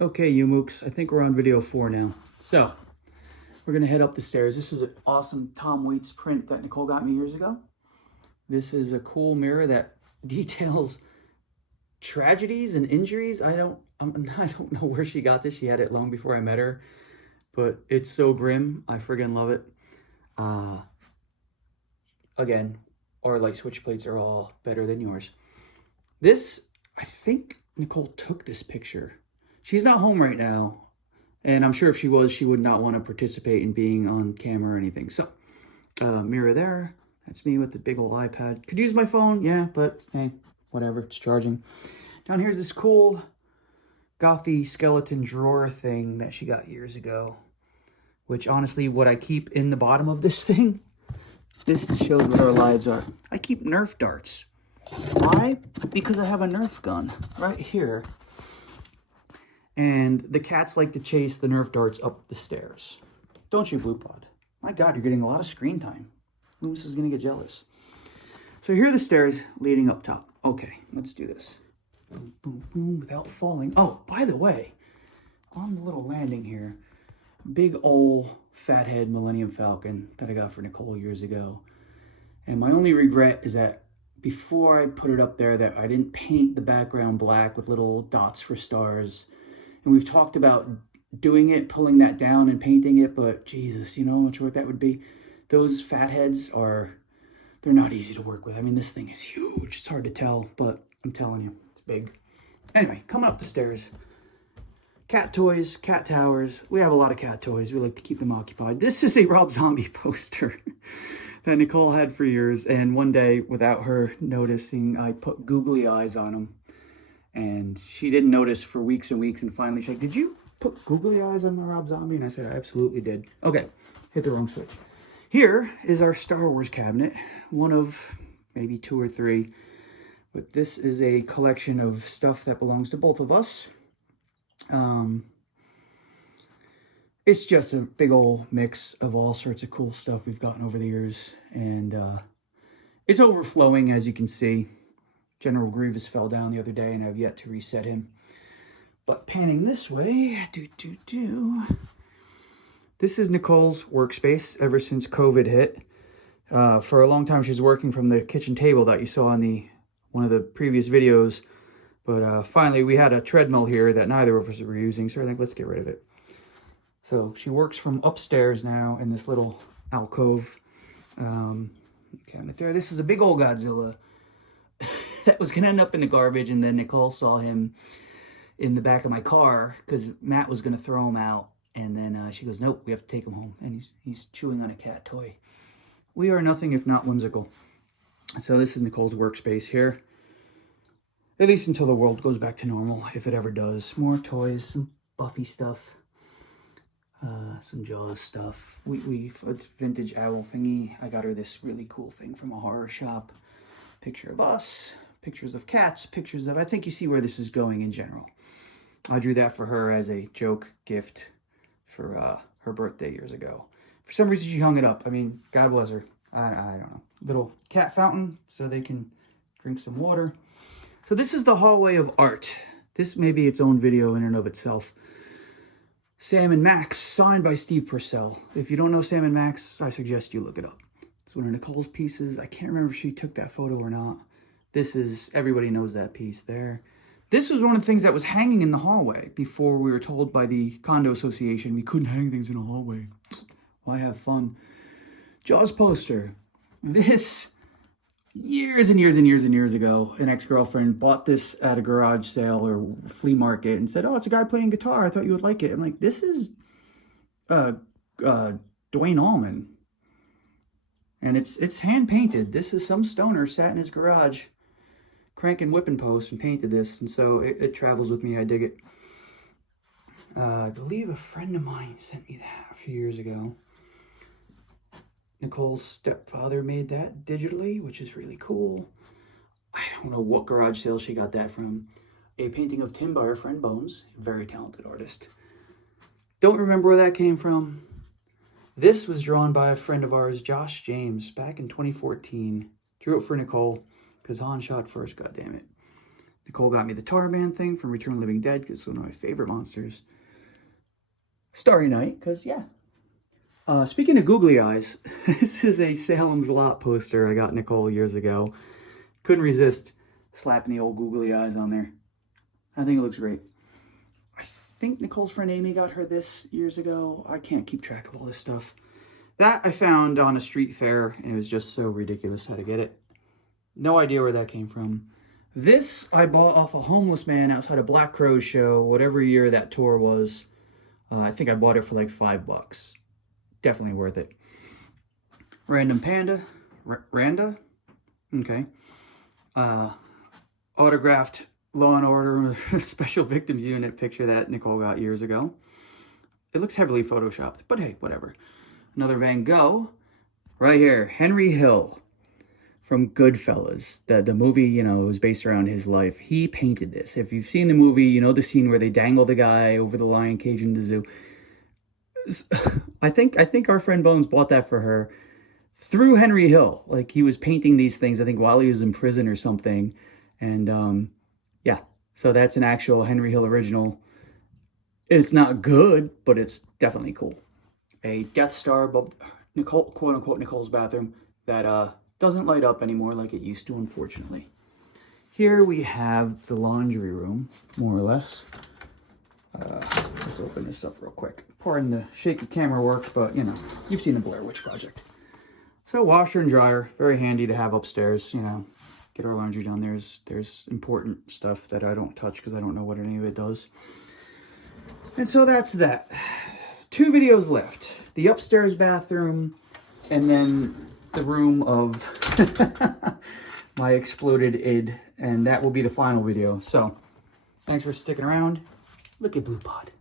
Okay, you mooks, I think we're on video 4 now. So, we're gonna head up the stairs. This is an awesome Tom Waits print that Nicole got me years ago. This is a cool mirror that details tragedies and injuries. I don't know where she got this. She had it long before I met her, but it's so grim. I friggin' love it. Uh, Again, our light switch plates are all better than yours. This, I think Nicole took this picture. She's not home right now, and I'm sure if she was, she would not want to participate in being on camera or anything. So, mirror there. That's me with the big old iPad. Could use my phone, yeah, but hey, whatever, it's charging. Down here's this cool gothy skeleton drawer thing that she got years ago, which honestly, what I keep in the bottom of this thing, this shows what our lives are. I keep Nerf darts. Why? Because I have a Nerf gun right here. And the cats like to chase the Nerf darts up the stairs. Don't you, Blue Pod? My God, you're getting a lot of screen time. Loomis is going to get jealous. So here are the stairs leading up top. Okay, let's do this. Boom, boom, boom, without falling. Oh, by the way, on the little landing here, big old fathead Millennium Falcon that I got for Nicole years ago. And my only regret is that before I put it up there that I didn't paint the background black with little dots for stars. And we've talked about doing it, pulling that down and painting it, but Jesus, you know how much work that would be? Those fatheads they're not easy to work with. I mean, this thing is huge. It's hard to tell, but I'm telling you, it's big. Anyway, coming up the stairs. Cat toys, cat towers. We have a lot of cat toys. We like to keep them occupied. This is a Rob Zombie poster that Nicole had for years. And one day, without her noticing, I put googly eyes on them. And she didn't notice for weeks and weeks. And finally, she's like, did you put googly eyes on my Rob Zombie? And I said, I absolutely did. Okay, hit the wrong switch. Here is our Star Wars cabinet. One of maybe 2 or 3. But this is a collection of stuff that belongs to both of us. It's just a big old mix of all sorts of cool stuff we've gotten over the years. And it's overflowing, as you can see. General Grievous fell down the other day, and I've yet to reset him. But panning this way, this is Nicole's workspace ever since COVID hit. For a long time, she was working from the kitchen table that you saw in one of the previous videos. But finally, we had a treadmill here that neither of us were using, so I think let's get rid of it. So she works from upstairs now in this little alcove cabinet there. This is a big old Godzilla that was going to end up in the garbage, and then Nicole saw him in the back of my car because Matt was going to throw him out. And then she goes, nope, we have to take him home. And he's chewing on a cat toy. We are nothing if not whimsical. So this is Nicole's workspace here. At least until the world goes back to normal, if it ever does. More toys, some Buffy stuff, some Jaws stuff. It's vintage owl thingy. I got her this really cool thing from a horror shop. Picture of us, pictures of cats, pictures of, I think you see where this is going in general. I drew that for her as a joke gift for her birthday years ago. For some reason, she hung it up. I mean, God bless her. I don't know. Little cat fountain so they can drink some water. So this is the hallway of art. This may be its own video in and of itself. Sam and Max, signed by Steve Purcell. If you don't know Sam and Max, I suggest you look it up. It's one of Nicole's pieces. I can't remember if she took that photo or not. This is, everybody knows that piece there. This was one of the things that was hanging in the hallway before we were told by the condo association we couldn't hang things in a hallway. Why have fun? Jaws poster. This, years and years and years and years ago, an ex-girlfriend bought this at a garage sale or flea market and said, oh, it's a guy playing guitar. I thought you would like it. I'm like, this is Dwayne Allman. And it's hand-painted. This is some stoner sat in his garage cranking whipping posts and painted this, and so it travels with me. I dig it. I believe a friend of mine sent me that a few years ago. Nicole's stepfather made that digitally, which is really cool. I don't know what garage sale she got that from. A painting of Tim by our friend Bones, a very talented artist. Don't remember where that came from. This was drawn by a friend of ours, Josh James, back in 2014. Drew it for Nicole, because Han shot first, goddammit. Nicole got me the Tarman thing from Return of the Living Dead, because it's one of my favorite monsters. Starry Night, because, yeah. Speaking of googly eyes, this is a Salem's Lot poster I got Nicole years ago. Couldn't resist slapping the old googly eyes on there. I think it looks great. I think Nicole's friend Amy got her this years ago. I can't keep track of all this stuff. That I found on a street fair, and it was just so ridiculous how to get it. No idea where that came from. This I bought off a homeless man outside a Black Crowes show, whatever year that tour was. I think I bought it for like $5. Definitely worth it. Random Panda. Randa? Okay. Autographed Law and Order Special Victims Unit picture that Nicole got years ago. It looks heavily photoshopped, but hey, whatever. Another Van Gogh. Right here, Henry Hill from Goodfellas. The movie, you know, was based around his life. He painted this. If you've seen the movie, you know the scene where they dangle the guy over the lion cage in the zoo. I think our friend Bones bought that for her through Henry Hill. Like, he was painting these things, I think, while he was in prison or something. And, yeah. So that's an actual Henry Hill original. It's not good, but it's definitely cool. A Death Star above Nicole, quote-unquote, Nicole's bathroom that doesn't light up anymore like it used to, unfortunately. Here we have the laundry room, more or less. Let's open this up real quick. Pardon the shaky camera work, but, you know, you've seen the Blair Witch Project. So washer and dryer, very handy to have upstairs, you know. Get our laundry done. There's important stuff that I don't touch because I don't know what any of it does. And so that's that. 2 videos left. The upstairs bathroom, and then the room of my exploded id. And that will be the final video. So, thanks for sticking around. Look at Blue Pod.